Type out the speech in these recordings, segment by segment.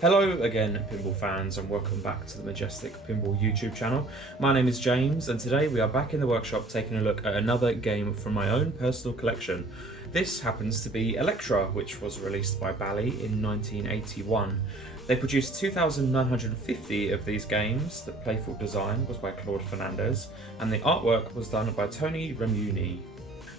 Hello again, pinball fans, and welcome back to the Majestic Pinball YouTube channel. My name is James, and today we are back in the workshop taking a look at another game from my own personal collection. This happens to be Elektra, which was released by Bally in 1981. They produced 2,950 of these games. The playfield design was by Claude Fernandez, and the artwork was done by Tony Remuni.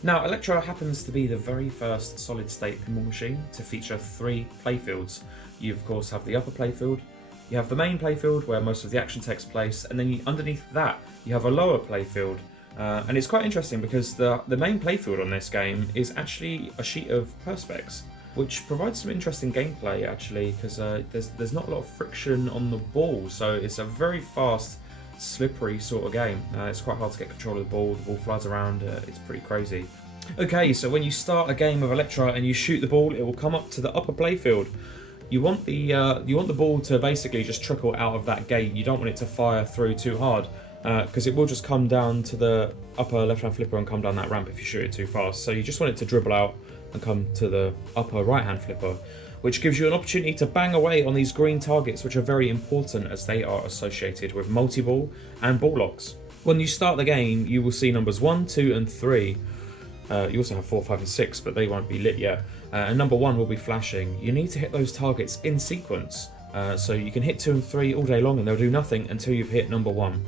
Now, Elektra happens to be the very first solid-state pinball machine to feature 3 playfields. You of course have the upper playfield, you have the main playfield where most of the action takes place, and then underneath that you have a lower playfield. And it's quite interesting because the main playfield on this game is actually a sheet of perspex, which provides some interesting gameplay actually, because there's not a lot of friction on the ball, so it's a very fast, slippery sort of game. It's quite hard to get control of the ball flies around, it's pretty crazy. Okay, so when you start a game of Elektra and you shoot the ball, it will come up to the upper playfield. You want the ball to basically just trickle out of that gate. You don't want it to fire through too hard, because it will just come down to the upper left-hand flipper and come down that ramp if you shoot it too fast. So you just want it to dribble out and come to the upper right-hand flipper, which gives you an opportunity to bang away on these green targets, which are very important as they are associated with multi-ball and ball locks. When you start the game, you will see numbers 1, 2 and 3. You also have 4, 5 and 6, but they won't be lit yet. And number 1 will be flashing. You need to hit those targets in sequence. So you can hit 2 and 3 all day long and they'll do nothing until you've hit number 1.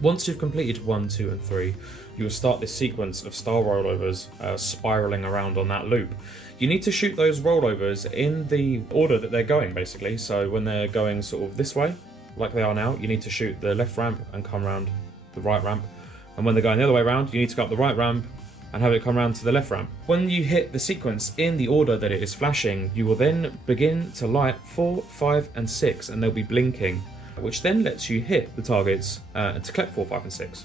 Once you've completed 1, 2 and 3, you will start this sequence of star rollovers spiraling around on that loop. You need to shoot those rollovers in the order that they're going, basically. So when they're going sort of this way, like they are now, you need to shoot the left ramp and come around the right ramp. And when they're going the other way around, you need to go up the right ramp and have it come around to the left ramp. When you hit the sequence in the order that it is flashing, you will then begin to light 4, 5 and 6, and they'll be blinking, which then lets you hit the targets to collect 4, 5 and 6.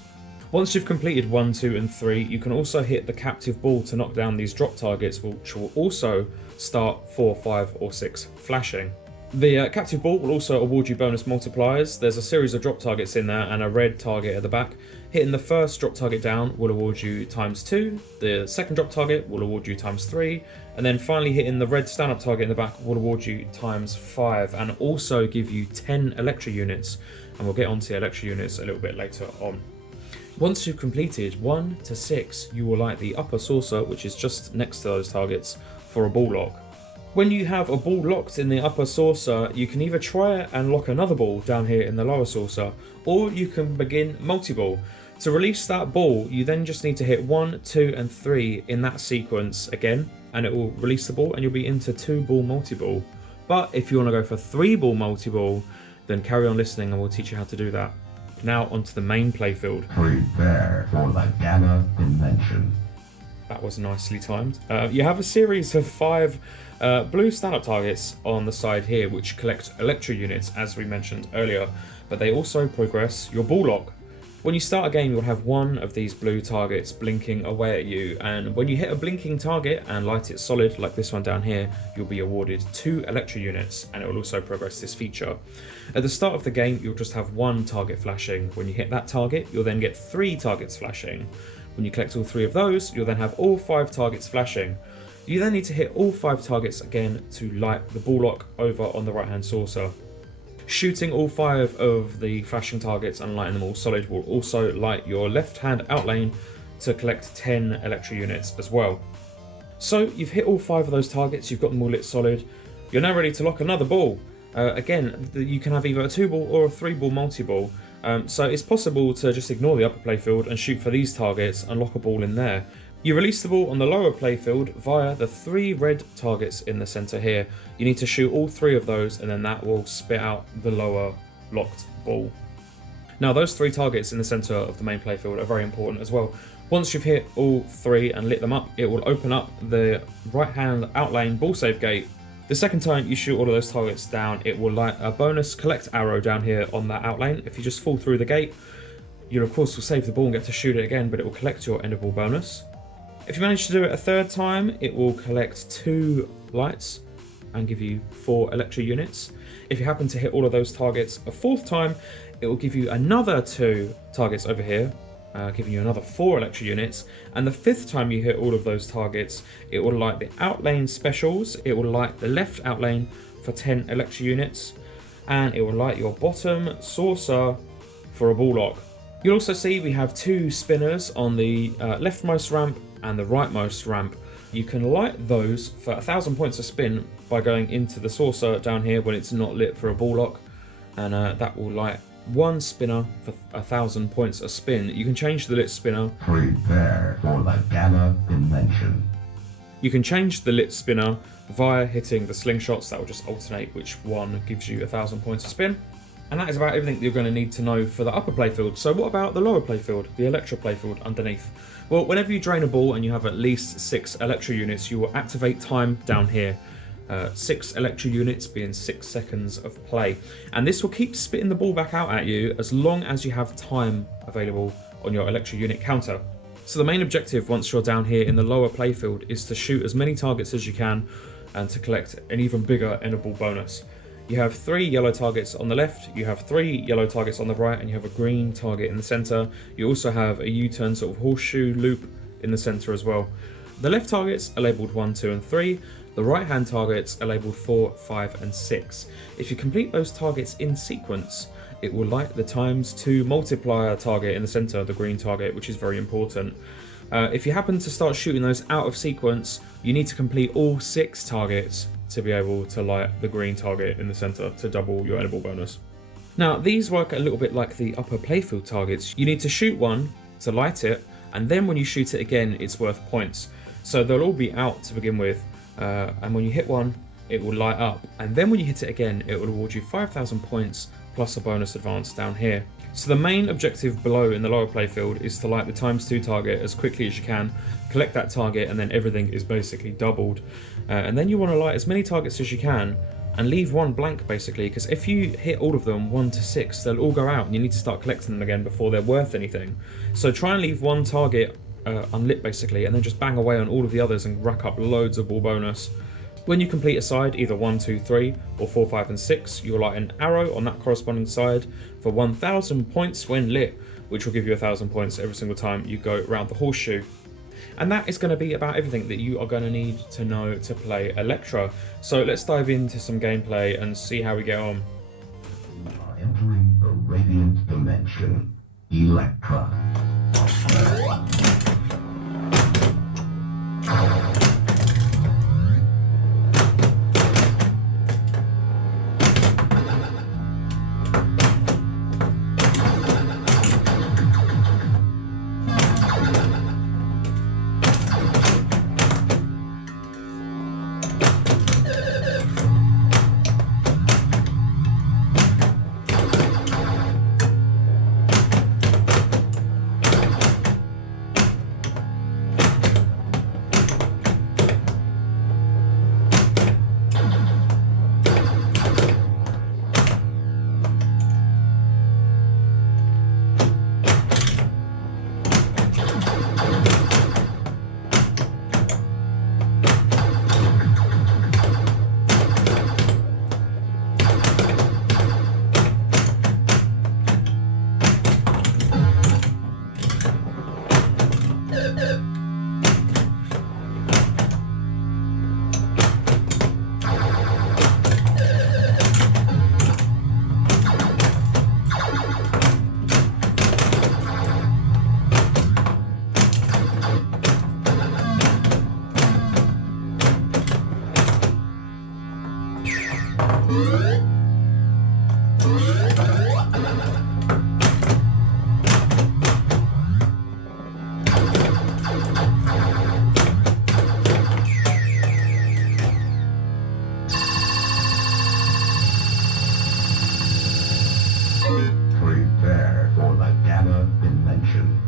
Once you've completed 1, 2 and 3, you can also hit the captive ball to knock down these drop targets, which will also start 4, 5 or 6 flashing. The captive ball will also award you bonus multipliers. There's a series of drop targets in there and a red target at the back. Hitting the first drop target down will award you ×2, the second drop target will award you ×3, and then finally hitting the red stand-up target in the back will award you ×5 and also give you 10 Elektra units, and we'll get onto the Elektra units a little bit later on. Once you've completed 1 to 6, you will light the upper saucer, which is just next to those targets, for a ball lock. When you have a ball locked in the upper saucer, you can either try and lock another ball down here in the lower saucer, or you can begin multi-ball. To release that ball, you then just need to hit 1, 2 and 3 in that sequence again, and it will release the ball and you'll be into 2-ball multi-ball. But if you want to go for 3-ball multi-ball, then carry on listening and we'll teach you how to do that. Now onto the main playfield. Prepare for the Gamma Convention. That was nicely timed. You have a series of 5 blue stand-up targets on the side here, which collect Elektra units, as we mentioned earlier, but they also progress your ball lock. When you start a game, you'll have 1 of these blue targets blinking away at you, and when you hit a blinking target and light it solid, like this one down here, you'll be awarded 2 Elektra units, and it will also progress this feature. At the start of the game, you'll just have 1 target flashing. When you hit that target, you'll then get 3 targets flashing. When you collect all 3 of those, you'll then have all 5 targets flashing. You then need to hit all 5 targets again to light the ball lock over on the right hand saucer. Shooting all 5 of the flashing targets and lighting them all solid will also light your left hand outlane to collect 10 Elektra units as well. So you've hit all 5 of those targets, you've got them all lit solid. You're now ready to lock another ball. Again, you can have either a 2-ball or a 3-ball multi-ball. So it's possible to just ignore the upper playfield and shoot for these targets and lock a ball in there. You release the ball on the lower playfield via the 3 red targets in the centre here. You need to shoot all 3 of those and then that will spit out the lower locked ball. Now those 3 targets in the centre of the main playfield are very important as well. Once you've hit all 3 and lit them up, it will open up the right hand outlane ball save gate. The second time you shoot all of those targets down, it will light a bonus collect arrow down here on that outlane. If you just fall through the gate, you of course will save the ball and get to shoot it again, but it will collect your end of ball bonus. If you manage to do it a 3rd time, it will collect 2 lights and give you 4 Elektra units. If you happen to hit all of those targets a 4th time, it will give you another 2 targets over here, giving you another 4 Elektra units. And the 5th time you hit all of those targets, it will light the outlane specials. It will light the left outlane for 10 Elektra units. and it will light your bottom saucer for a ball lock. You'll also see we have two spinners on the leftmost ramp and the rightmost ramp. You can light those for 1,000 points a spin by going into the saucer down here when it's not lit for a ball lock, and that will light one spinner for 1,000 points a spin. You can change the lit spinner. Prepare for the gamma dimension. You can change the lit spinner via hitting the slingshots. That will just alternate which one gives you 1,000 points a spin. And that is about everything that you're going to need to know for the upper playfield. So what about the lower playfield, the Elektra playfield underneath? Well, whenever you drain a ball and you have at least 6 Elektra units, you will activate time down here. 6 Elektra units being 6 seconds of play. And this will keep spitting the ball back out at you as long as you have time available on your Elektra unit counter. So the main objective once you're down here in the lower playfield is to shoot as many targets as you can and to collect an even bigger endable bonus. You have 3 yellow targets on the left, you have 3 yellow targets on the right, and you have a green target in the center. You also have a U-turn sort of horseshoe loop in the center as well. The left targets are labeled 1, 2 and 3. The right hand targets are labeled 4, 5 and 6. If you complete those targets in sequence, it will light the ×2 multiplier target in the center, the green target, which is very important. If you happen to start shooting those out of sequence, you need to complete all 6 targets to be able to light the green target in the center to double your edible bonus. Now, these work a little bit like the upper playfield targets. You need to shoot one to light it, and then when you shoot it again, it's worth points. So they'll all be out to begin with, and when you hit one, it will light up. And then when you hit it again, it will award you 5,000 points plus a bonus advance down here. So the main objective below in the lower playfield is to light the ×2 target as quickly as you can, collect that target, and then everything is basically doubled. And then you want to light as many targets as you can and leave one blank basically, because if you hit all of them 1 to 6, they'll all go out and you need to start collecting them again before they're worth anything. So try and leave one target unlit basically, and then just bang away on all of the others and rack up loads of ball bonus. When you complete a side, either 1, 2, 3 or 4, 5 and 6, you'll light an arrow on that corresponding side for 1,000 points when lit, which will give you 1,000 points every single time you go around the horseshoe. And that is going to be about everything that you are going to need to know to play Elektra. So let's dive into some gameplay and see how we get on. We are entering the radiant dimension, Elektra. Prepare for the gamma dimension.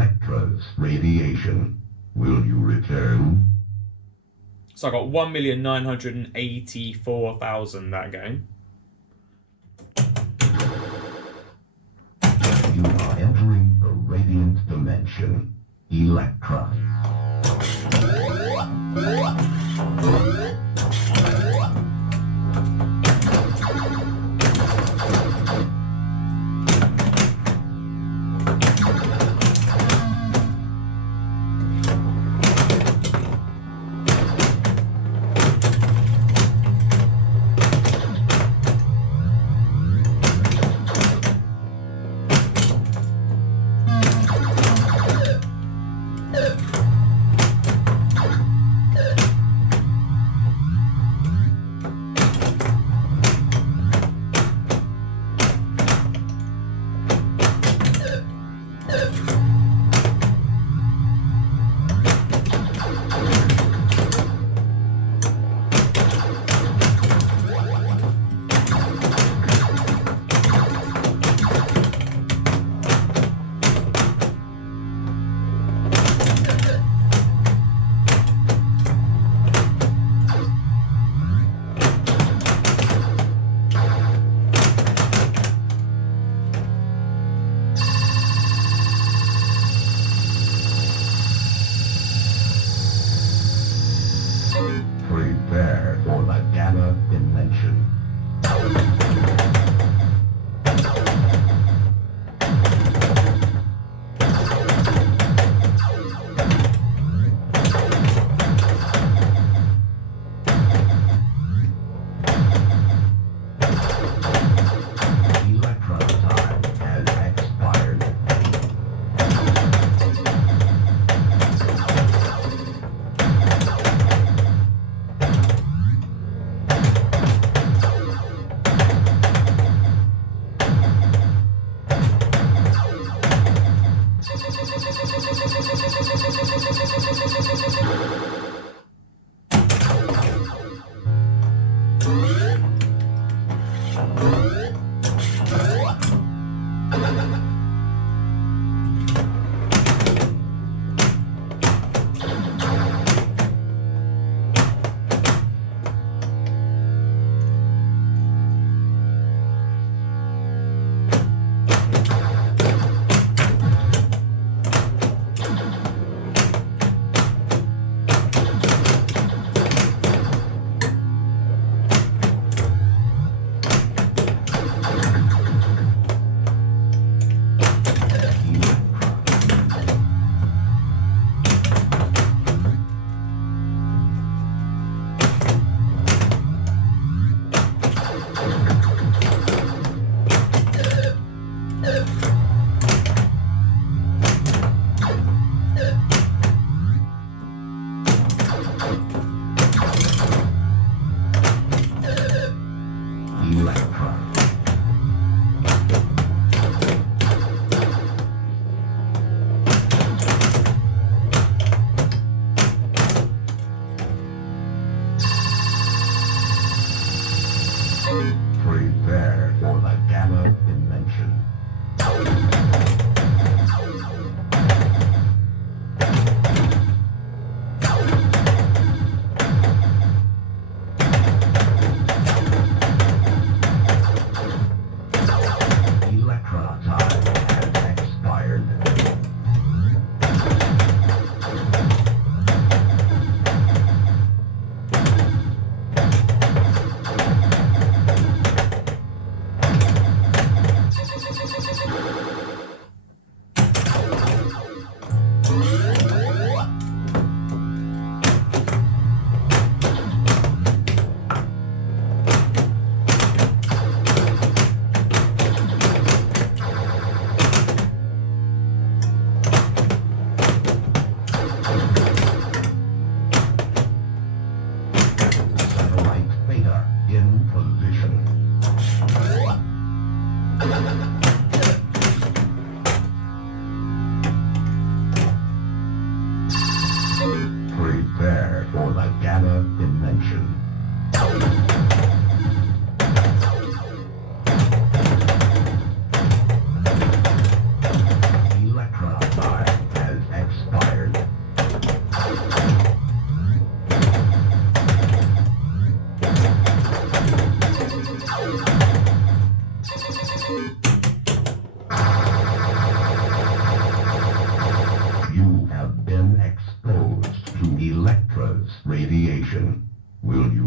Elektra's radiation. Will you return? So I got 1,984,000 that game. You are entering the radiant dimension. Elektra.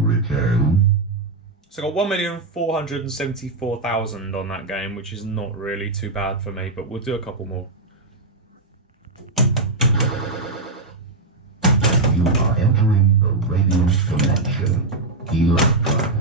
return? So I got 1,474,000 on that game, which is not really too bad for me, but we'll do a couple more. You are entering the radiant dimension. Elektra.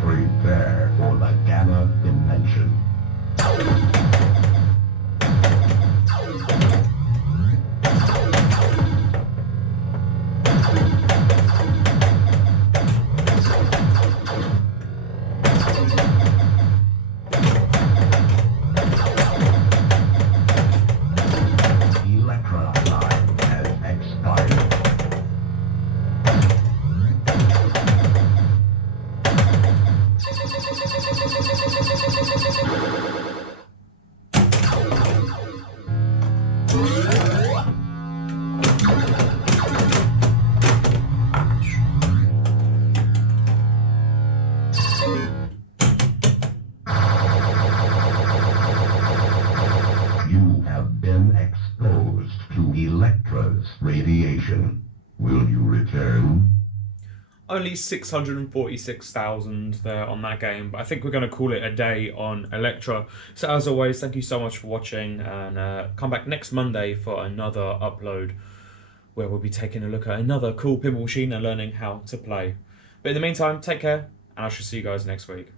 Prepare for the gamma dimension. Elektra time has expired. You have been exposed to Elektra's radiation. Will you return? Only 646,000 there on that game, but I think we're going to call it a day on Elektra. So as always, thank you so much for watching, and come back next Monday for another upload where we'll be taking a look at another cool pinball machine and learning how to play. But in the meantime, take care, and I shall see you guys next week.